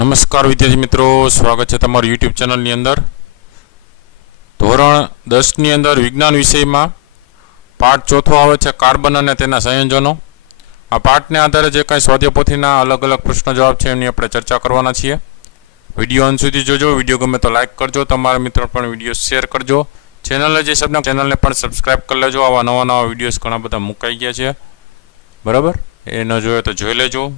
નમસ્કાર વિદ્યાર્થી મિત્રો, સ્વાગત છે તમારું યુટ્યુબ ચેનલની અંદર. ધોરણ 10ની અંદર વિજ્ઞાન વિષયમાં પાઠ ચોથો આવે છે કાર્બન અને તેના સંયોજનો. આ પાઠને આધારે જે કાંઈ સ્વાધ્યાયપોથીના અલગ અલગ પ્રશ્નો જવાબ છે એની આપણે ચર્ચા કરવાના છીએ. વિડીયો અંત સુધી જોજો. વિડીયો ગમે તો લાઇક કરજો, તમારા મિત્રો પણ વિડીયો શેર કરજો. ચેનલને જે શબ્દ ચેનલને પણ સબસ્ક્રાઈબ કરી લેજો. આવા નવા વિડીયોઝ ઘણા બધા મુકાઈ ગયા છે, બરાબર? એ ન જોયો તો જોઈ લેજો.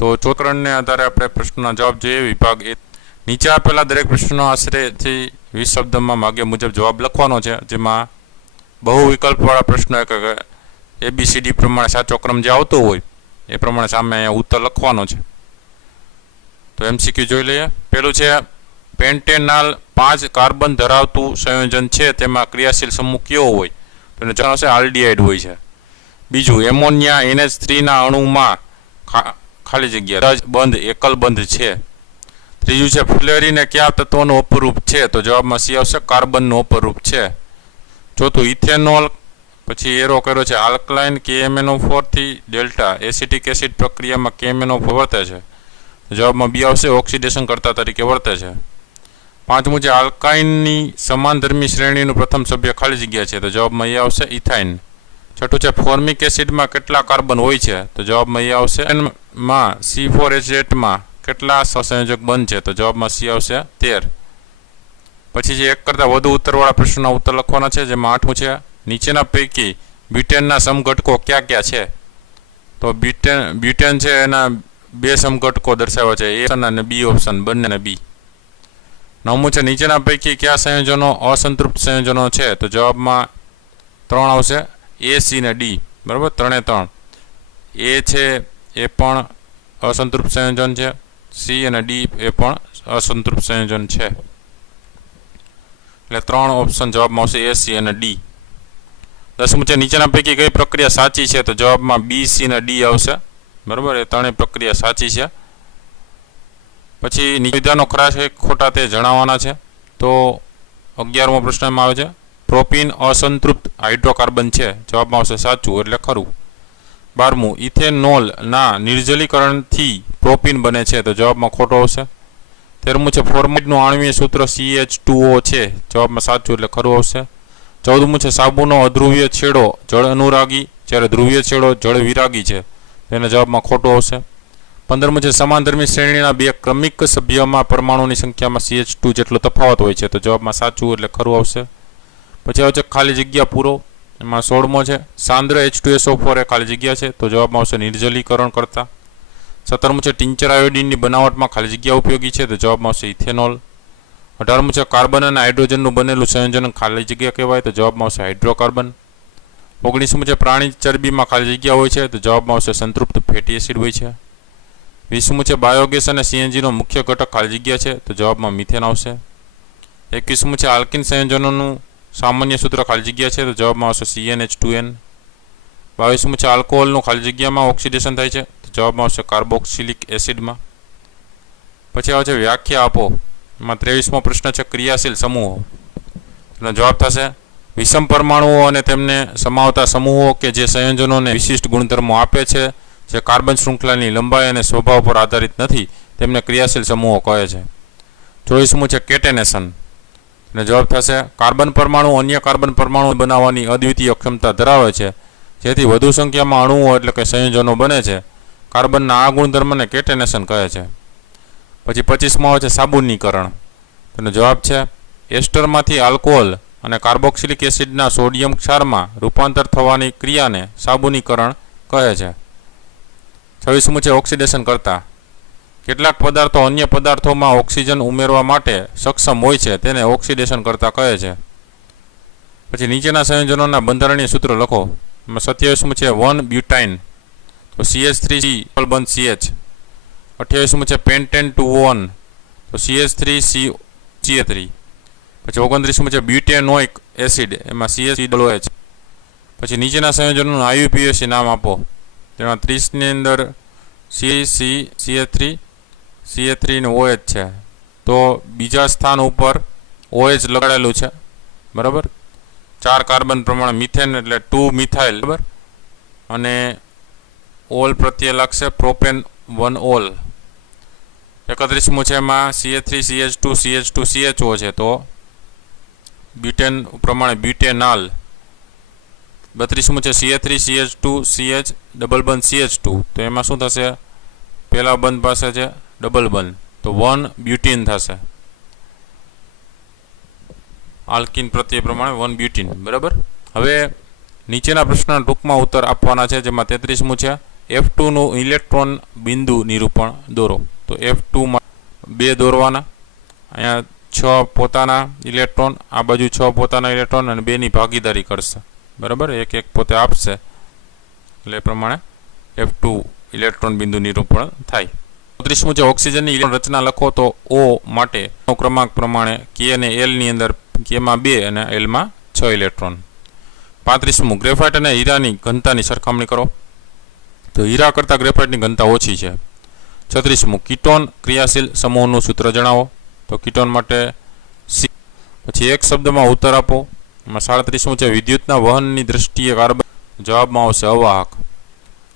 તો ચોત્રણને આધારે આપણે પ્રશ્નોના જવાબ જોઈએ. વિભાગ એ નીચે આપેલા દરેક પ્રશ્નનો આશરેથી 20 શબ્દમાં માગ્યા મુજબ જવાબ લખવાનો છે, જેમાં બહુ વિકલ્પવાળા પ્રશ્નો ABCD પ્રમાણે સાચો ક્રમ જે આવતો હોય એ પ્રમાણે સામે અહીંયા ઉત્તર લખવાનો છે. તો MCQ જોઈ લઈએ. પહેલું છે પેન્ટેનાલ 5 કાર્બન ધરાવતું સંયોજન છે, તેમાં ક્રિયાશીલ સમૂહ કયો હોય? તો એને જણાવશે આલ્ડીહાઇડ હોય છે. બીજું, એમોનિયા NH3ના અણુમાં ખાલી જગ્યા બંધ એકલ બંધ છે. ત્રીજું છે ફ્લોરિન કયા તત્વનું અપરૂપ છે? તો જવાબમાં સી આવશે, કાર્બનનું અપરૂપ છે. ચોથું, ઇથેનોલ પછી એરો કર્યો છે આલ્કલાઇન KMnO4 થી ડેલ્ટા એસિટિક એસિડ પ્રક્રિયામાં KMnO4 વર્તે છે. જવાબમાં બી આવશે, ઓક્સિડેશન કરતા તરીકે વર્તે છે. પાંચમું છે આલ્કાઇનની સમાનધર્મી શ્રેણીનું પ્રથમ સભ્ય ખાલી જગ્યા છે. તો જવાબમાં એ આવશે ઇથાઇન. છઠ્ઠું છે ફોર્મિક એસિડમાં કેટલા કાર્બન હોય છે? તો જવાબમાં એ આવશે માં C4H8માં કેટલા સહસંયોજક બંધ છે? તો જવાબમાં સી આવશે 13. પછી જે એક કરતાં વધુ ઉત્તરવાળા પ્રશ્નોના ઉત્તર લખવાના છે, જેમાં આઠમું છે નીચેના પૈકી બ્યુટેનના સમઘટકો કયા કયા છે? તો બ્યુટેન છે એના 2 સમઘટકો દર્શાવ્યા છે, એ ઓપ્શન અને બી ઓપ્શન, બંને બી. નવમું છે નીચેના પૈકી કયા સંયોજનો અસંતૃપ્ત સંયોજનો છે? તો જવાબમાં 3 આવશે, A, C ને D, બરાબર? 3 3. એ છે એ પણ અસંતૃપ્ત સંયોજન છે, C અને D એ પણ અસંતૃપ્ત સંયોજન છે. એટલે 3 ઓપ્શન જવાબમાં આવશે, A, C અને D. 10મું છે નીચેના પૈકી કઈ પ્રક્રિયા સાચી છે? તો જવાબમાં B, C અને D આવશે, બરાબર? એ ત્રણેય પ્રક્રિયા સાચી છે. પછી નીચે વિધાનો ખરા છે ખોટા તે જણાવવાના છે. તો 11મો પ્રશ્ન એમાં આવે છે પ્રોપીન અસંતૃપ્ત હાઇડ્રોકાર્બન છે. જવાબમાં આવશે સાચું, એટલે ખરું. 12મું, ઇથેનોલ ના નિર્જલીકરણથી પ્રોપીન બને છે. તો જવાબમાં ખોટો આવશે. 13મું છે ફોર્માઇડનું આણ્વીય સૂત્ર CH2O છે. જવાબમાં સાચું, એટલે ખરું આવશે. 14મું છે સાબુનો અધ્રુવીય છેડો જળ અનુરાગી, જ્યારે ધ્રુવીય છેડો જળ વિરાગી છે. તેના જવાબમાં ખોટું આવશે. 15મું છે સમાનધર્મી શ્રેણીના 2 ક્રમિક સભ્યમાં પરમાણુની સંખ્યામાં CH2 જેટલો તફાવત હોય છે. તો જવાબમાં સાચું, એટલે ખરું આવશે. પછી આવે છે ખાલી જગ્યા પૂરો. એમાં 16મો છે સાંદ્ર H2SO4 એ ખાલી જગ્યા છે. તો જવાબમાં આવશે નિર્જલીકરણ કરતા. 17મું છે ટિંચર આયોડિનની બનાવટમાં ખાલી જગ્યા ઉપયોગી છે. તો જવાબમાં આવશે ઇથેનોલ. 18મું છે કાર્બન અને હાઇડ્રોજનનું બનેલું સંયોજન ખાલી જગ્યા કહેવાય. તો જવાબમાં આવશે હાઇડ્રોકાર્બન. 19મું છે પ્રાણી ચરબીમાં ખાલી જગ્યા હોય છે. તો જવાબમાં આવશે સંતૃપ્ત ફેટી એસિડ હોય છે. 20મું છે બાયોગેસ અને CNGનો મુખ્ય ઘટક ખાલી જગ્યા છે. તો જવાબમાં મિથેન આવશે. 21મું છે આલ્કિન સંયોજનોનું સામાન્ય સૂત્ર ખાલી જગ્યા છે. તો જવાબમાં આવશે CnH2n. 22મું છે આલ્કોહોલનું ખાલી જગ્યામાં ઓક્સિડેશન થાય છે. તો જવાબમાં આવશે કાર્બોક્સિલિક એસિડમાં. પછી આવે છે વ્યાખ્યા આપો. એમાં 23મો પ્રશ્ન છે ક્રિયાશીલ સમૂહો. એનો જવાબ થશે વિષમ પરમાણુઓ અને તેમને સમાવતા સમૂહો કે જે સંયોજનોને વિશિષ્ટ ગુણધર્મો આપે છે, જે કાર્બન શૃંખલાની લંબાઈ અને સ્વભાવ પર આધારિત નથી, તેમને ક્રિયાશીલ સમૂહો કહે છે. 24મું છે કેટેનેશન. અને જવાબ થશે કાર્બન પરમાણુ અન્ય કાર્બન પરમાણુ બનાવવાની અદ્વિતીય ક્ષમતા ધરાવે છે, જેથી વધુ સંખ્યામાં અણુઓ એટલે કે સંયોજનો બને છે. કાર્બનના આ ગુણધર્મને કેટેનેશન કહે છે. પછી 25માં આવે છે સાબુનીકરણ. તેનો જવાબ છે એસ્ટરમાંથી આલ્કોહોલ અને કાર્બોક્સિલિક એસિડના સોડિયમ ક્ષારમાં રૂપાંતર થવાની ક્રિયાને સાબુનીકરણ કહે છે. 26મું છે ઓક્સિડેશન કરતા. કેટલાક પદાર્થો અન્ય પદાર્થોમાં ઓક્સિજન ઉમેરવા માટે સક્ષમ હોય છે, તેને ઓક્સિડેશન કરતા કહે છે. પછી નીચેના સંયોજનોના બંધારણીય સૂત્રો લખો. એમાં 27મું છે 1-બ્યુટાઇન. તો CH3C બંધ CH. 28મું છે પેન્ટેન 2-1. તો CH3CCH3. પછી 29મું છે બ્યુટેનોઇક એસિડ. એમાં CH3OH. પછી નીચેના સંયોજનોનું IUPAC નામ આપો. તેમાં 30ની અંદર CH3 CH3 ને OH છે. તો બીજા સ્થાન ઉપર OH લગાડેલું છે, બરાબર? 4 કાર્બન પ્રમાણે મિથેન એટલે 2 મિથાઇલ, બરાબર? અને ઓલ પ્રત્યે લાગશે પ્રોપેન 1 ઓલ. 31મું છે એમાં CH3 CH2 CHO છે તો બ્યુટેન પ્રમાણે બ્યુટેનાલ. 32મું છે CH3 CH2 CH ડબલ બંધ CH2 તો એમાં શું થશે, પહેલા બંધ પાસે છે ડબલ બંધ તો 1 બ્યુટીન થશે. આલ્કિન પ્રત્યય પ્રમાણે 1 બ્યુટીન. બરાબર. હવે નીચેના પ્રશ્નના ટૂંકમાં ઉત્તર આપવાના છે, જેમાં 33મું છે F2 નું ઇલેક્ટ્રોન બિંદુ નિરૂપણ દોરો. તો F2 માં 2 દોરવાના, અહીંયા 6 પોતાના ઇલેક્ટ્રોન, આ બાજુ 6 પોતાના ઇલેક્ટ્રોન અને 2 ની ભાગીદારી કરશે. બરાબર. એક એક પોતે આપશે એટલે એ પ્રમાણે F2 ઇલેક્ટ્રોન બિંદુ નિરૂપણ થાય. 34મું છે ઓક્સિજનની ઇલેક્ટ્રોન રચના લખો. તો O માટે ક્રમાંક પ્રમાણે K અને L ની અંદર K માં 2 અને L માં 6 ઇલેક્ટ્રોન. 35મું ગ્રેફાઇટ અને હીરાની ઘનતાની સરખામણી કરો. તો હીરા કરતાં ગ્રેફાઇટની ઘનતા ઓછી છે. 36મું કીટોન ક્રિયાશીલ સમૂહનું સૂત્ર જણાવો. તો કીટોન માટે C. પછી એક શબ્દમાં ઉત્તર આપો. એમાં 37મું છે વિદ્યુતના વહનની દ્રષ્ટિએ કાર્બન. જવાબમાં આવશે અવાહક.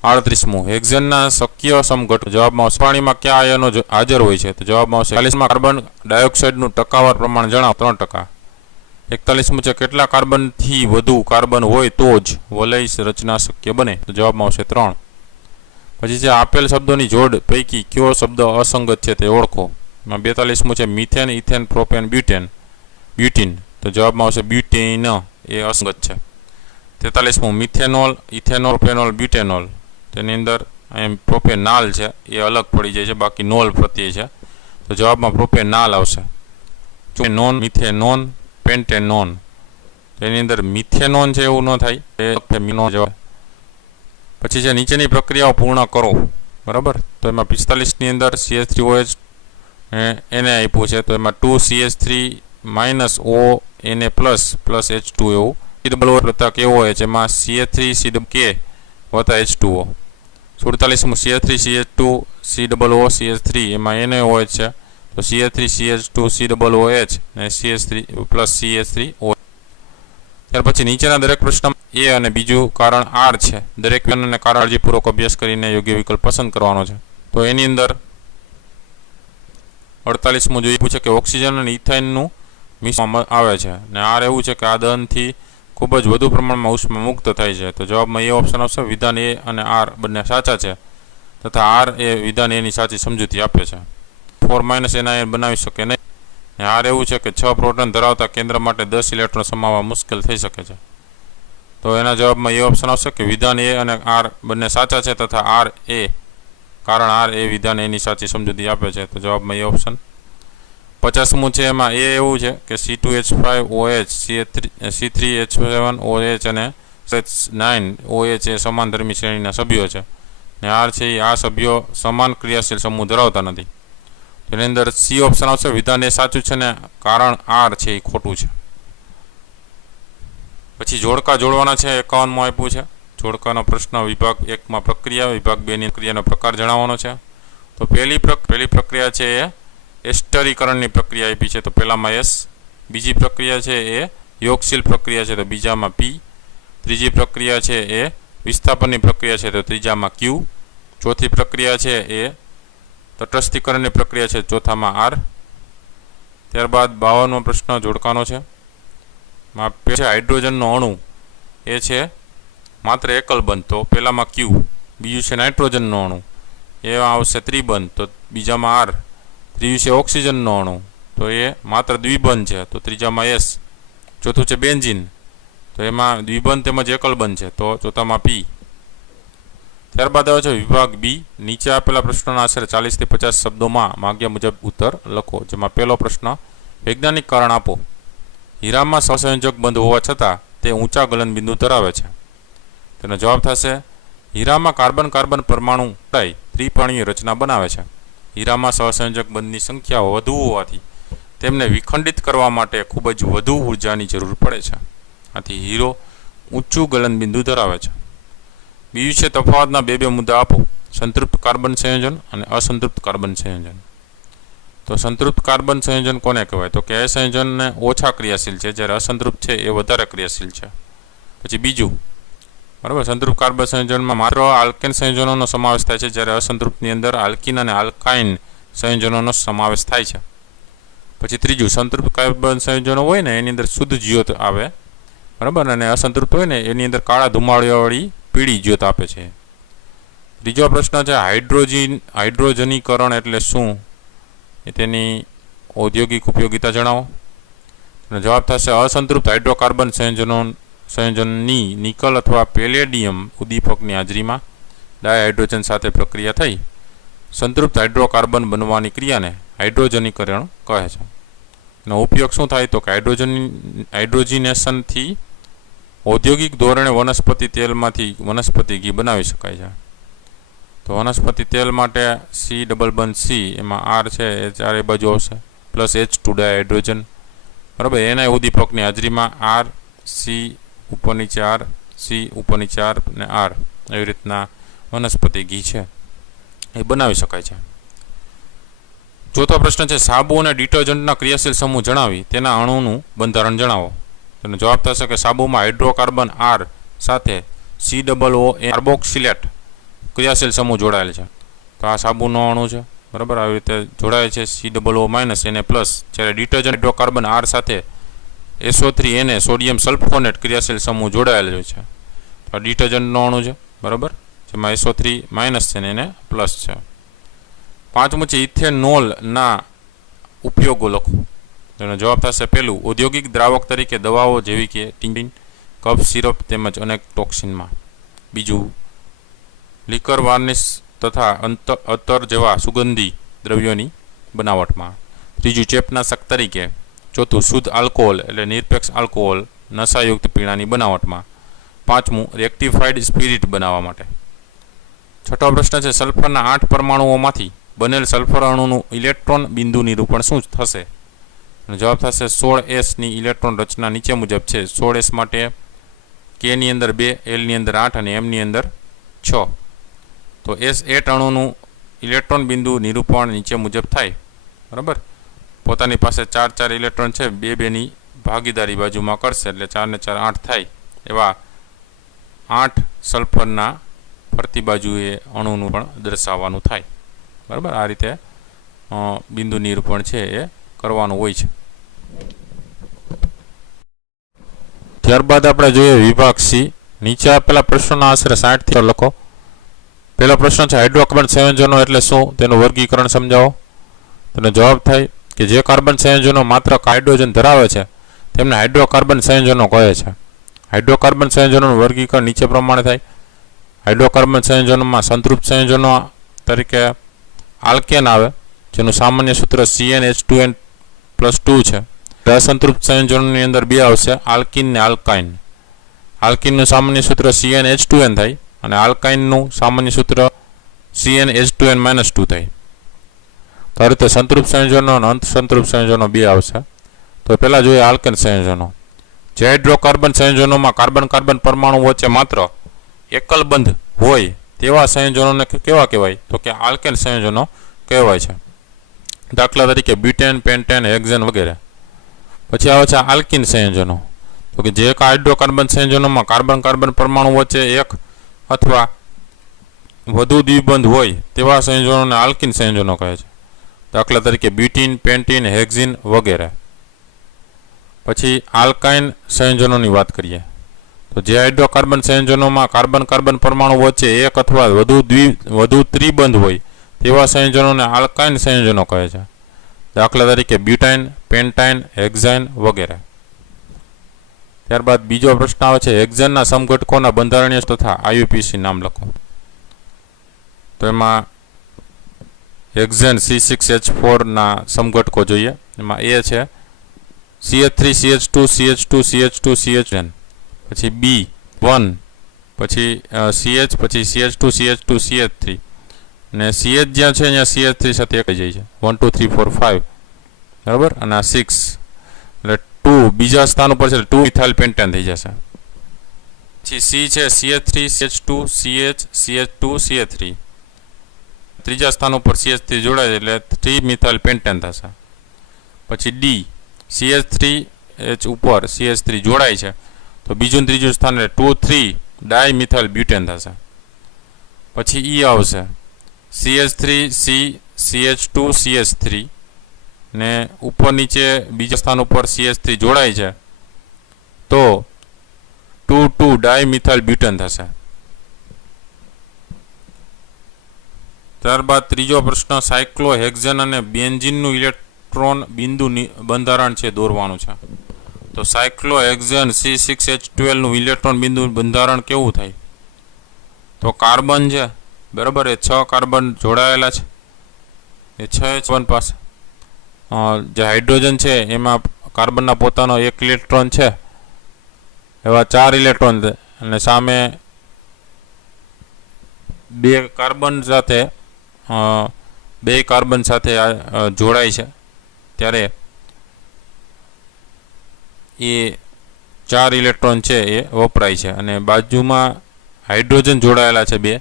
38મું હેક્ઝેનના શક્ય સમઘટકો. જવાબમાં આવશે પાણીમાં કયા આયનો હાજર હોય છે. તો જવાબમાં આવશે 40માં કાર્બન ડાયોક્સાઇડનું ટકાવાર પ્રમાણ જણાવો. 3%. 41મું છે કેટલા કાર્બનથી વધુ કાર્બન હોય તો જ વલય રચના શક્ય બને. તો જવાબમાં આવશે 3. પછી છે આપેલ શબ્દોની જોડ પૈકી કયો શબ્દ અસંગત છે તે ઓળખો. એમાં 42મું છે મિથેન ઇથેન પ્રોપેન બ્યુટીન. તો જવાબમાં આવશે બ્યુટેન એ અસંગત છે. 43મું મિથેનોલ ઇથેનોલ પ્રોપેનોલ બ્યુટેનોલ. તેની અંદર અહીં પ્રોપેનાલ છે એ અલગ પડી જાય છે, બાકી નોલ પ્રત્યય છે. તો જવાબમાં પ્રોપેનાલ આવશે. નોન મિથેનોન પેન્ટેનોન. તેની અંદર મિથેનોન છે એવું ન થાય, એ મિનો જવાબ. પછી છે નીચેની પ્રક્રિયાઓ પૂર્ણ કરો. બરાબર. તો એમાં 45ની અંદર CH3OH એને આપ્યું છે, તો એમાં 2CH3 - O Na plus H2 એવું. COO વત્તા KOH એમાં CH3 CK વત્તા H2O. 47મું CH3 CH2 COO CH3 એમાં NaOH છે, તો CH3 CH2 COOH અને CH3 પ્લસ CH3OH. ત્યાર પછી નીચેના દરેક પ્રશ્નમાં A અને બીજું કારણ R છે. દરેક અને કાળજીપૂર્વક અભ્યાસ કરીને યોગ્ય વિકલ્પ પસંદ કરવાનો છે. તો એની અંદર 48મું જોઈએ પૂછે કે ઓક્સિજન અને ઇથાઇનનું મિશ્રણ આવે છે અને R એવું છે કે આ દહનથી ખૂબ જ વધુ પ્રમાણમાં ઉષ્મા મુક્ત થાય છે. તો જવાબમાં એ ઓપ્શન આવશે. વિધાન A અને R બંને સાચા છે તથા R એ વિધાન A ની સાચી સમજૂતી આપે છે. 4 - NiN બનાવી શકે નહીં. R એવું છે કે 6 પ્રોટોન ધરાવતા કેન્દ્ર માટે 10 ઇલેક્ટ્રોન સમાવવા મુશ્કેલ થઈ શકે છે. તો એના જવાબમાં એ ઓપ્શન આવશે કે વિધાન A અને R બંને સાચા છે તથા R એ કારણ R એ વિધાન A ની સાચી સમજૂતી આપે છે. તો જવાબમાં એ ઓપ્શન. 50મું છે એમાં એ એવું છે કે C2H5OH C3H7OH અને H9OH એ સમાનધર્મી શ્રેણીના સભ્યો છે અને R છે એ આ સભ્યો સમાન ક્રિયાશીલ સમૂહ ધરાવતા નથી. તેની અંદર C ઓપ્શન આવશે. વિધાન એ સાચું છે ને કારણ R છે એ ખોટું છે. પછી જોડકા જોડવાના છે. 51મું આપ્યું છે. જોડકાનો પ્રશ્ન વિભાગ 1માં પ્રક્રિયા, વિભાગ 2ની ક્રિયાનો પ્રકાર જણાવવાનો છે. તો પહેલી પ્રક્રિયા છે એ એસ્ટરીકરણની પ્રક્રિયા આપી છે, તો પહેલામાં S. બીજી પ્રક્રિયા છે એ યોગશીલ પ્રક્રિયા છે, તો બીજામાં P. ત્રીજી પ્રક્રિયા છે એ વિસ્થાપનની પ્રક્રિયા છે, તો ત્રીજામાં Q. ચોથી પ્રક્રિયા છે એ તટસ્થીકરણની પ્રક્રિયા છે, ચોથામાં R. ત્યારબાદ 52મો પ્રશ્ન જોડકાનો છે. હાઇડ્રોજનનો અણુ એ છે માત્ર એકલ બંધ, તો પહેલામાં Q. બીજું છે નાઇટ્રોજનનો અણુ, એ આવશે ત્રિબંધ, તો બીજામાં R. ત્રીજું છે ઓક્સિજનનો અણુ, તો એ માત્ર દ્વિબંધ છે, તો ત્રીજામાં S. ચોથું છે બેન્ઝીન, તો એમાં દ્વિબંધ તેમજ એકલ બંધ છે, તો ચોથામાં P. ત્યારબાદ આવે છે વિભાગ B. નીચે આપેલા પ્રશ્નોના આશરે 40 થી 50 શબ્દોમાં માગ્યા મુજબ ઉત્તર લખો. જેમાં પહેલો પ્રશ્ન વૈજ્ઞાનિક કારણ આપો. હીરામાં સહસંયોજક બંધ હોવા છતાં તે ઊંચા ગલનબિંદુ ધરાવે છે. તેનો જવાબ થશે હીરામાં કાર્બન કાર્બન પરમાણુ ત્રિપર્ણીય રચના બનાવે છે. હીરામાં સહસંયોજક બંધની સંખ્યા વધુ હોવાથી તેમને વિખંડિત કરવા માટે ખૂબ જ વધુ ઉર્જાની જરૂર પડે છે. આથી હીરો ઊંચું ગલનબિંદુ ધરાવે છે. બીજું છે તફાવતના બે મુદ્દા આપો. સંતૃપ્ત કાર્બન સંયોજન અને અસંતૃપ્ત કાર્બન સંયોજન. તો સંતૃપ્ત કાર્બન સંયોજન કોને કહેવાય? તો કે એ સંયોજનને ઓછા ક્રિયાશીલ છે, જ્યારે અસંતૃપ્ત છે એ વધારે ક્રિયાશીલ છે. પછી બીજું, બરાબર, સંતૃપ્ત કાર્બન સંયોજનમાં માત્ર આલ્કેન સંયોજનોનો સમાવેશ થાય છે, જ્યારે અસંતૃપ્તની અંદર આલ્કીન અને આલ્કાઇન સંયોજનોનો સમાવેશ થાય છે. પછી ત્રીજું, સંતૃપ્ત કાર્બન સંયોજનો હોય ને એની અંદર શુદ્ધ જ્યોત આવે, બરાબર, અને અસંતૃપ્ત હોય ને એની અંદર કાળા ધુમાડાવાળી પીળી જ્યોત આપે છે. ત્રીજો પ્રશ્ન છે હાઇડ્રોજનીકરણ એટલે શું, એ તેની ઔદ્યોગિક ઉપયોગિતા જણાવો. અને જવાબ થશે અસંતૃપ્ત હાઇડ્રોકાર્બન સંયોજનની નિકલ અથવા પેલેડિયમ ઉદ્દીપકની હાજરીમાં ડાયહાઇડ્રોજન સાથે પ્રક્રિયા થઈ સંતૃપ્ત હાઇડ્રોકાર્બન બનવાની ક્રિયાને હાઇડ્રોજનીકરણ કહે છે. એનો ઉપયોગ શું થાય તો કે હાઇડ્રોજનેશનથી ઔદ્યોગિક ધોરણે વનસ્પતિ તેલમાંથી વનસ્પતિ ઘી બનાવી શકાય છે. તો વનસ્પતિ તેલ માટે C એમાં R છે એ ચારે બાજુ આવશે, પ્લસ H2 ડાયહાઇડ્રોજન, બરાબર. એના ઉદ્દીપકની હાજરીમાં R, C ઉપર નીચે R, C ઉપર નીચે R અને R એવી રીતના વનસ્પતિ ઘી છે એ બનાવી શકાય છે. ચોથો પ્રશ્ન છે સાબુ અને ડિટર્જન્ટના ક્રિયાશીલ સમૂહ જણાવી તેના અણુનું બંધારણ જણાવો. તેનો જવાબ થશે કે સાબુમાં હાઇડ્રોકાર્બન R સાથે COO કાર્બોક્સિલેટ ક્રિયાશીલ સમૂહ જોડાયેલ છે. તો આ સાબુનો અણુ છે, બરાબર, આવી રીતે જોડાય છે COO- Na+, જ્યારે ડિટર્જન્ટ હાઇડ્રોકાર્બન R સાથે SO3Na સોડિયમ સલ્ફોનેટ ક્રિયાશીલ સમૂહ જોડાયેલ હોય છે. તો આ ડિટર્જન્ટનો અણુ છે, બરાબર, જેમાં SO3- છે ને Na+ છે. પાંચમું છે ઇથેનોલના ઉપયોગો લખો. તેનો જવાબ થશે પહેલું, ઔદ્યોગિક દ્રાવક તરીકે દવાઓ જેવી કે ટિન્ટિન, કફ સિરપ તેમજ અનેક ટોક્સિનમાં. બીજું, લિકર, વાર્નિશ તથા અત્તર જેવા સુગંધી દ્રવ્યોની બનાવટમાં. ત્રીજું, ચેપનાશક તરીકે. ચોથું, શુદ્ધ આલ્કોહોલ એટલે નિરપેક્ષ આલ્કોહોલ નશાયુક્ત પીણાની બનાવટમાં. પાંચમું, રેક્ટિફાઈડ સ્પિરિટ બનાવવા માટે. છઠ્ઠો પ્રશ્ન છે સલ્ફરના 8 પરમાણુઓમાંથી બનેલ સલ્ફર અણુનું ઇલેક્ટ્રોન બિંદુ નિરૂપણ શું થશે. જવાબ થશે 16s ની ઇલેક્ટ્રોન રચના નીચે મુજબ છે. 16s માટે K ની અંદર 2, L ની અંદર 8 અને M ની અંદર 6. તો S8 અણુનું ઇલેક્ટ્રોન બિંદુ નિરૂપણ નીચે મુજબ થાય, બરાબર. પોતાની પાસે 4 ઇલેક્ટ્રોન છે, 2ની ભાગીદારી બાજુમાં કરશે એટલે 4 ને 4 8 થાય એવા 8 સલ્ફરના ફરતી બાજુએ અણુનું પણ દર્શાવવાનું થાય, બરાબર. આ રીતે બિંદુ નિરૂપણ છે એ કરવાનું હોય છે. ત્યારબાદ આપણે જોઈએ વિભાગ સી. નીચે આપેલા પ્રશ્નોના આશરે 60 થી લખો. પહેલો પ્રશ્ન છે હાઇડ્રોકાર્બન સંયોજનો એટલે શું, તેનું વર્ગીકરણ સમજાવો. તેનો જવાબ થાય કે જે કાર્બન સંયોજનો માત્ર હાઇડ્રોજન ધરાવે છે તેમને હાઇડ્રોકાર્બન સંયોજનો કહે છે. હાઇડ્રોકાર્બન સંયોજનોનું વર્ગીકરણ નીચે પ્રમાણે થાય. હાઇડ્રોકાર્બન સંયોજનોમાં સંતૃપ્ત સંયોજનો તરીકે આલ્કેન આવે, જેનું સામાન્ય સૂત્ર CnH2n+2 છે. અસંતૃપ્ત સંયોજનોની અંદર 2 આવશે, આલ્કીન ને આલ્કાઇન. આલ્કીનનું સામાન્ય સૂત્ર CnH2n થાય અને આલ્કાઇનનું સામાન્ય સૂત્ર CnH2n-2 થાય. તો આ રીતે સંતૃપ્ત સંયોજનો અને અંતસંતૃપ્ત સંયોજનો 2 આવશે. તો પહેલા જોઈએ આલ્કેન સંયોજનો. જે હાઇડ્રોકાર્બન સંયોજનોમાં કાર્બન કાર્બન પરમાણુ વચ્ચે માત્ર એકલબંધ હોય તેવા સંયોજનોને કેવા કહેવાય તો કે આલ્કેન સંયોજનો કહેવાય છે. દાખલા તરીકે બ્યુટેન, પેન્ટેન, હેક્ઝેન વગેરે. પછી આવે છે આલ્કીન સંયોજનો. તો કે જે હાઇડ્રોકાર્બન સંયોજનોમાં કાર્બન કાર્બન પરમાણુ વચ્ચે એક અથવા વધુ દ્વિબંધ હોય તેવા સંયોજનોને આલ્કીન સંયોજનો કહે છે. દાખલા તરીકે બ્યુટીન, પેન્ટીન, હેક્ઝીન વગેરે. પછી આલ્કાઇન સંયોજનોની વાત કરીએ તો જે હાઇડ્રોકાર્બન સંયોજનોમાં કાર્બન કાર્બન પરમાણુ વચ્ચે એક અથવા વધુ ત્રિબંધ હોય તેવા સંયોજનોને આલ્કાઇન સંયોજનો કહે છે. દાખલા તરીકે બ્યુટાઇન, પેન્ટાઇન, હેક્ઝાઇન વગેરે. ત્યારબાદ બીજો પ્રશ્ન આવે છે હેક્ઝેનના સમઘટકોના બંધારણીય તથા IUPAC નામ લખો. તો એમાં હેક્ઝેન C6H4 ના સમઘટકો જોઈએ. એમાં A છે CH3 CH2 CH2 CH2 CHN, પછી B1, પછી CH, પછી CH2 CH2 CH3 ને CH જ્યાં છે અહીંયા CH3 સાથે એક જાય છે 1 2 3 4 5, બરાબર. અને આ 6 એટલે 2 બીજા સ્થાન ઉપર છે 2 મિથાઇલ પેન્ટેન થઈ જશે. પછી C છે CH3 CH2 CH CH2 CH3, ત્રીજા સ્થાન ઉપર CH3 જોડાય એટલે 3 મિથાઇલ પેન્ટેન થશે. પછી D CH3H ઉપર CH3 જોડાય છે તો બીજું ત્રીજું સ્થાન એટલે 2 3 ડાયમિથાઇલ બ્યુટેન થશે. પછી E આવશે CH3 C CH2CH3 ને ઉપર નીચે બીજા સ્થાન ઉપર CH3 જોડાય છે તો 2,2 ડાયમિથાઇલ બ્યુટેન થશે. ત્યારબાદ ત્રીજો પ્રશ્ન, સાયક્લોહેક્ઝેન અને બેન્ઝીનનું ઇલેક્ટ્રોન બિંદુ બંધારણ છે દોરવાનું છે. તો સાયક્લોહેક્ઝેન C6H12 નું ઇલેક્ટ્રોન બિંદુ બંધારણ કેવું થાય? તો કાર્બન છે, બરાબર, એ 6 કાર્બન જોડાયેલા છે, એ 6H1 પાસે જે હાઇડ્રોજન છે એમાં કાર્બનના પોતાનો 1 ઇલેક્ટ્રોન છે, એવા 4 ઇલેક્ટ્રોન છે, અને સામે 2 કાર્બન સાથે જોડાય છે ત્યારે એ 4 ઇલેક્ટ્રોન છે એ વપરાય છે, અને બાજુમાં હાઇડ્રોજન જોડાયેલા છે 2,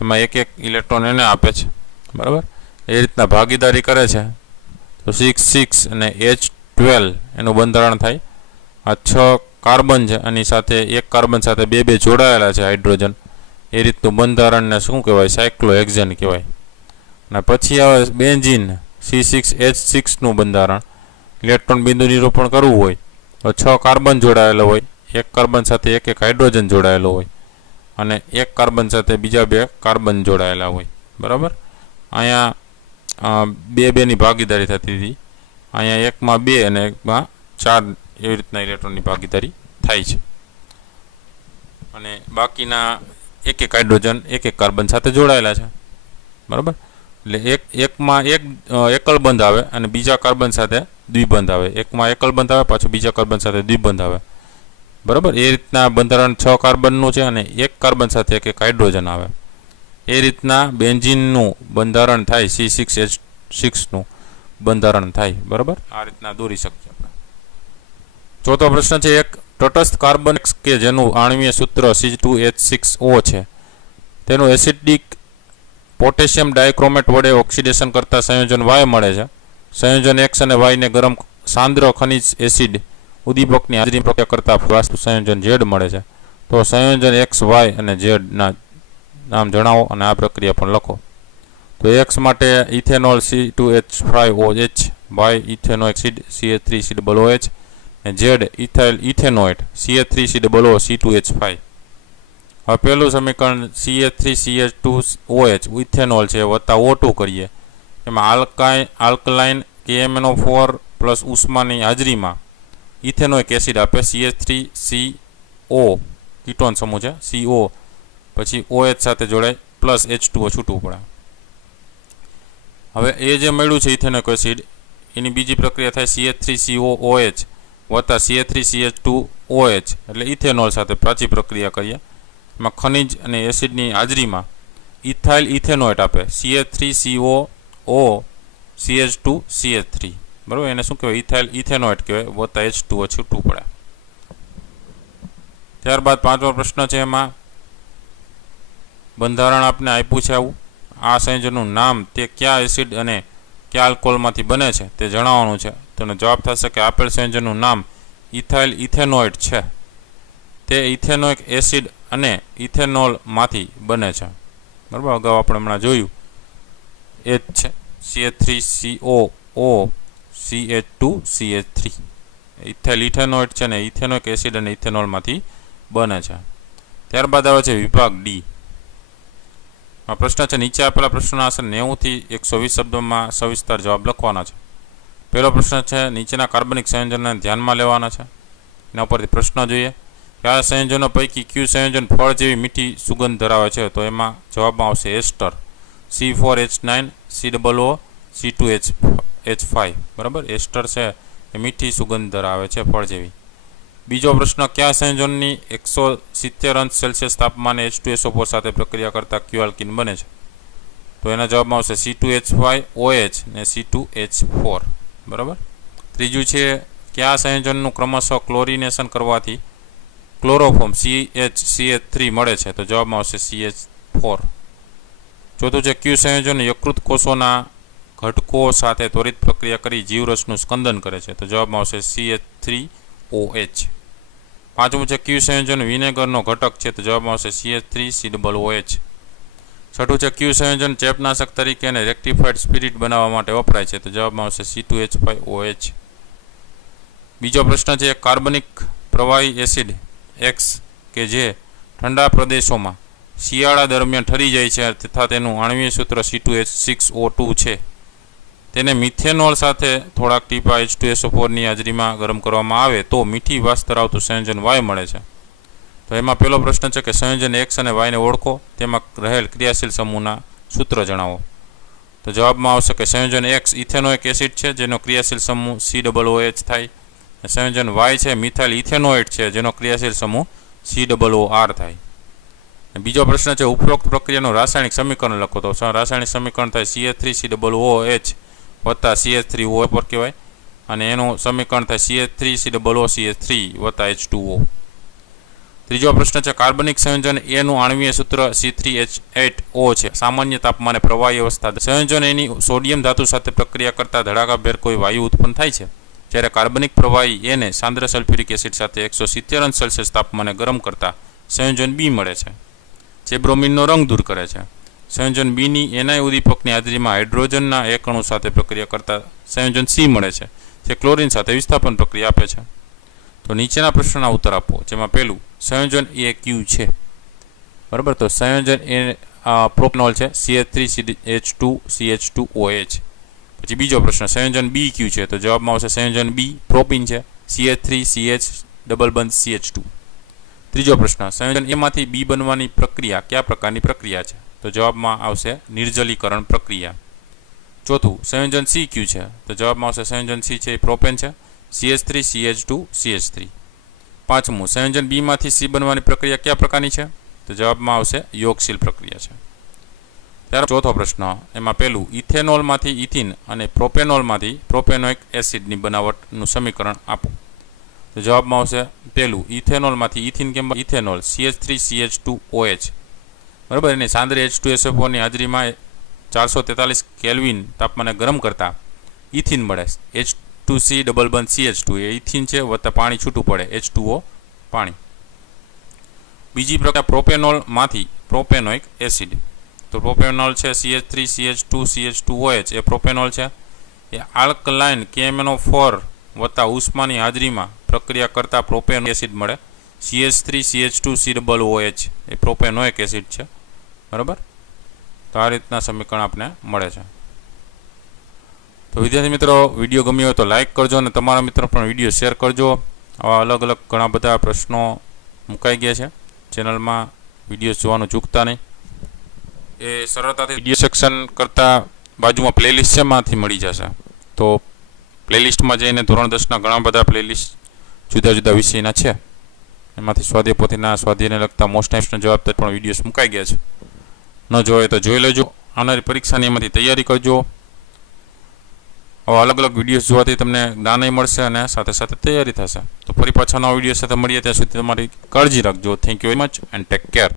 એમાં 1 ઇલેક્ટ્રોન એને આપે છે, બરાબર. એ રીતના ભાગીદારી કરે છે તો 6 અને H12 એનું બંધારણ થાય. આ 6 કાર્બન છે, એની સાથે 1 કાર્બન સાથે 2 જોડાયેલા છે હાઇડ્રોજન, એ રીતનું બંધારણને શું કહેવાય? સાયક્લોહેક્ઝેન કહેવાય. અને પછી આવે બેન્ઝીન C6H6 નું બંધારણ. ઇલેક્ટ્રોન બિંદુ નિરૂપણ કરવું હોય તો 6 કાર્બન જોડાયેલો હોય, 1 કાર્બન સાથે 1 હાઇડ્રોજન જોડાયેલો હોય, અને 1 કાર્બન સાથે બીજા 2 કાર્બન જોડાયેલા હોય, બરાબર. અહીંયા 2 ની ભાગીદારી થતી હતી, અહીંયા 1માં 2 અને 1માં 4 એવી રીતના ઇલેક્ટ્રોનની ભાગીદારી થાય છે, અને બાકીના 1 હાઇડ્રોજન 1 કાર્બન સાથે જોડાયેલા છે, બરાબર. એટલે એકમાં એકલ બંધ આવે અને બીજા કાર્બન સાથે દ્વિબંધ આવે, એકમાં એકલ બંધ આવે પાછું બીજા કાર્બન સાથે દ્વિબંધ આવે, બરાબર. એ રીતના બંધારણ 6 કાર્બનનું છે અને 1 કાર્બન સાથે 1 હાઇડ્રોજન આવે. એ રીતના બેન્ઝીનનું બંધારણ થાય, C6H6 બંધારણ થાય, બરાબર. આ રીતના દોરી શકીએ આપણે. ચોથો પ્રશ્ન છે, એક તટસ્થ કાર્બન કે જેનું આણ્વીય સૂત્ર C2H6O છે તેનું એસિડિક પોટેશિયમ ડાયક્રોમેટ વડે ઓક્સિડેશન કરતા સંયોજન Y મળે છે. સંયોજન X અને Y ને ગરમ સાંદ્ર ખનિજ એસિડ ઉદ્દીપકની હાજરી પ્રક્રિયા કરતા વાસ્તુ સંયોજન Z મળે છે. તો સંયોજન X, Y અને Z ના નામ જણાવો અને આ પ્રક્રિયા પણ લખો. તો X માટે ઇથેનોલ C2H5OH, Y ઇથેનોએક્સિડ CH3COOH, અને Z ethyl ethanoate CH3COO C2H5. હવે પહેલું સમીકરણ CH3CH2OH ઇથેનોલ છે વત્તા O2 કરીએ, એમાં આલ્કલાઇન KMnO4 પ્લસ ઉષ્માની હાજરીમાં ઇથેનોઇક એસિડ આપે CH3CO, કીટોન સમૂહ છે CO, પછી OH સાથે જોડાય પ્લસ H2O છૂટવું પડે. હવે એ જે મળ્યું છે ઇથેનોઇક એસિડ, એની બીજી પ્રક્રિયા થાય CH3COOH વત્તા CH3CH2OH, એટલે ઇથેનોલ સાથે પાછી પ્રક્રિયા કરીએ, એમાં ખનિજ અને એસિડની હાજરીમાં ઇથાઇલ ઇથેનોએટ આપે CH3COO CH2CH3, બરાબર. એને શું કહેવાય? ઇથાઇલ ઇથેનોએટ કહેવાય, વત્તા H2O છૂટવું પડે. ત્યારબાદ 5મો પ્રશ્ન છે, એમાં બંધારણ આપને આપ્યું છે આવું, આ સંયોજનનું નામ તે કયા એસિડ અને કયા આલ્કોહોલમાંથી બને છે તે જણાવવાનું છે. તેનો જવાબ થશે કે આપેલ સંયોજનનું નામ ઇથાઇલ ઇથેનોએટ છે, તે ઇથેનોઇક એસિડ અને ઇથેનોલમાંથી બને છે, બરાબર. અગાઉ આપણે હમણાં જોયું એ જ છે, CH3COO CH2CH3 ઇથાઇલ ઇથેનોએટ છે ને ઇથેનોઇક એસિડ અને ઇથેનોલમાંથી બને છે. ત્યારબાદ આવે છે વિભાગ D. આ પ્રશ્ન છે, નીચે આપેલા પ્રશ્નના આશરે 90 થી 120 શબ્દોમાં સવિસ્તાર જવાબ લખવાના છે. પહેલો પ્રશ્ન છે, નીચેના કાર્બનિક સંયોજનને ધ્યાનમાં લેવાના છે. એના ઉપરથી પ્રશ્ન જોઈએ કે આ સંયોજનો પૈકી કયું સંયોજન ફળ જેવી મીઠી સુગંધ ધરાવે છે? તો એમાં જવાબમાં આવશે એસ્ટર C4H9 COO C2H5, બરાબર. એસ્ટર છે એ મીઠી સુગંધ ધરાવે છે ફળ જેવી. બીજો પ્રશ્ન, કયા સંયોજનની 170°C તાપમાને H2SO4 સાથે પ્રક્રિયા કરતા ક્યુ આલ્કીન બને છે? તો એના જવાબમાં આવશે C2H5OH ને C2H4, બરાબર. ત્રીજું છે, કયા સંયોજનનું ક્રમશઃ ક્લોરિનેશન કરવાથી ક્લોરોફોર્મ CH3 મળે છે? તો જવાબમાં આવશે CH4. ચોથું છે, ક્યુ સંયોજન યકૃત કોષોના ઘટકો સાથે ત્વરિત પ્રક્રિયા કરી જીવરસનું સ્કંદન કરે છે? તો જવાબમાં આવશે CH3OH. પાંચમું છે, ક્યુ સંયોજન વિનેગરનો ઘટક છે? તો જવાબમાં આવશે CH3COOH. છઠ્ઠું છે ક્યુ સંયોજન ચેપનાશક તરીકે અને રેક્ટિફાઈડ સ્પિરિટ બનાવવા માટે વપરાય છે? તો જવાબમાં આવશે C2H5OH. બીજો પ્રશ્ન છે કાર્બનિક પ્રવાહી એસિડ X કે જે ઠંડા પ્રદેશોમાં શિયાળા દરમિયાન ઠરી જાય છે તથા તેનું આણ્વિય સૂત્ર C2H6O2 છે, તેને મિથેનોલ સાથે થોડાક ટીપા H2SO4 ની હાજરીમાં ગરમ કરવામાં આવે તો મીઠી વાસ ધરાવતું સંયોજન Y મળે છે. તો એમાં પહેલો પ્રશ્ન છે કે સંયોજન X અને Y ને ઓળખો, તેમાં રહેલ ક્રિયાશીલ સમૂહના સૂત્ર જણાવો. તો જવાબમાં આવશે કે સંયોજન X ઇથેનોઇક એસિડ છે જેનો ક્રિયાશીલ સમૂહ COOH થાય. સંયોજન Y છે મિથાઇલ ઇથેનોઇડ છે જેનો ક્રિયાશીલ સમૂહ COOR થાય. બીજો પ્રશ્ન છે ઉપરોક્ત પ્રક્રિયાનું રાસાયણિક સમીકરણ લખો. તો રાસાયણિક સમીકરણ થાય CH3COOH વત્તા CH3O પર કહેવાય, અને એનું સમીકરણ થાય CH3COOCH3 વત્તા H2O. ત્રીજો પ્રશ્ન છે કાર્બનિક સંયોજન A નું આણ્વિય સૂત્ર C3H8O છે. સામાન્ય તાપમાને પ્રવાહી અવસ્થા સંયોજન એની સોડિયમ ધાતુ સાથે પ્રક્રિયા કરતા ધડાકાભેર કોઈ વાયુ ઉત્પન્ન થાય છે, જ્યારે કાર્બનિક પ્રવાહી એને સાંદ્ર સલ્ફ્યુરિક એસિડ સાથે 170 તાપમાને ગરમ કરતા સંયોજન B મળે છે, જે બ્રોમિનનો રંગ દૂર કરે છે. સંયોજન B ની એનાય ઉદ્દીપકની હાજરીમાં હાઇડ્રોજનના એક અણુ સાથે પ્રક્રિયા કરતા સંયોજન C મળે છે, જે ક્લોરીન સાથે વિસ્થાપન પ્રક્રિયા આપે છે. તો નીચેના પ્રશ્નના ઉત્તર આપો, જેમાં પહેલું સંયોજન A કયું છે? બરાબર, તો સંયોજન A પ્રોપેનોલ છે CH3CH2CH2OH. પછી બીજો પ્રશ્ન સંયોજન B કયું છે? તો જવાબમાં આવશે સંયોજન B પ્રોપીન છે CH3CH ડબલ બંધ CH2. ત્રીજો પ્રશ્ન સંયોજન A માંથી B બનવાની પ્રક્રિયા કયા પ્રકારની પ્રક્રિયા છે? તો જવાબમાં આવશે નિર્જલીકરણ પ્રક્રિયા. ચોથું સંયોજન C કયું છે? તો જવાબમાં આવશે સંયોજન C છે એ પ્રોપેન છે CH3CH2CH3. પાંચમું સંયોજન B માંથી C બનવાની પ્રક્રિયા કયા પ્રકારની છે? તો જવાબમાં આવશે યોગશીલ પ્રક્રિયા છે. ત્યાર ચોથો પ્રશ્ન, એમાં પહેલું ઇથેનોલમાંથી ઇથિન અને પ્રોપેનોલમાંથી પ્રોપેનોઇક એસિડની બનાવટનું સમીકરણ આપો. તો જવાબમાં આવશે પહેલું ઇથેનોલમાંથી ઇથિન કેમ ઇથેનોલ CH3CH2OH. બરાબર, એની સાંદ્ર H2SO4 ની હાજરીમાં 443 કેલ્વિન તાપમાને ગરમ કરતા ઇથિન મળે. H2C ડબલ બંધ CH2 એ ઇથિન છે વત્તા પાણી છૂટું પડે H2O પાણી. બીજી પ્રક્રિયા પ્રોપેનોલમાંથી પ્રોપેનોઇક એસિડ. તો પ્રોપેનોલ છે CH3CH2CH2OH એ પ્રોપેનોલ છે, એ આલ્કલાઇન KMnO4 વત્તા ઉષ્માની હાજરીમાં પ્રક્રિયા કરતા પ્રોપેનોઇક એસિડ મળે CH3CH2COOH એ પ્રોપેનોઇક એસિડ છે. બરાબર, તો આ રીતના સમીકરણ આપણે મળે છે. તો વિદ્યાર્થી મિત્રો, વિડીયો ગમ્યો હોય તો લાઇક કરજો અને તમારા મિત્રો પણ વિડીયો શેર કરજો. આવા અલગ અલગ ઘણા બધા પ્રશ્નો મુકાઈ ગયા છે ચેનલમાં, વિડીયો જોવાનું ચૂકતા નહીં. એ સરળતાથી વિડીયો સેક્શન કરતાં બાજુમાં પ્લેલિસ્ટ છે એમાંથી મળી જશે. તો પ્લેલિસ્ટમાં જઈને ધોરણ 10ના ઘણા બધા પ્લેલિસ્ટ જુદા જુદા વિષયના છે, એમાંથી સ્વાધ્યાય પોથીના સ્વાધ્યાયને લગતા મોસ્ટ ટાઈમ્સના જવાબ પણ વિડીયોઝ મુકાઈ ગયા છે. ન જોવે તો જોઈ લેજો. આવનારી પરીક્ષાની એમાંથી તૈયારી કરજો. આવા અલગ અલગ વિડીયોઝ જોવાથી તમને જ્ઞાનય મળશે અને સાથે સાથે તૈયારી થશે. તો ફરી પાછા નવા વિડીયો સાથે મળીએ, ત્યાં સુધી તમારી કાળજી રાખજો. Thank you very much and take care.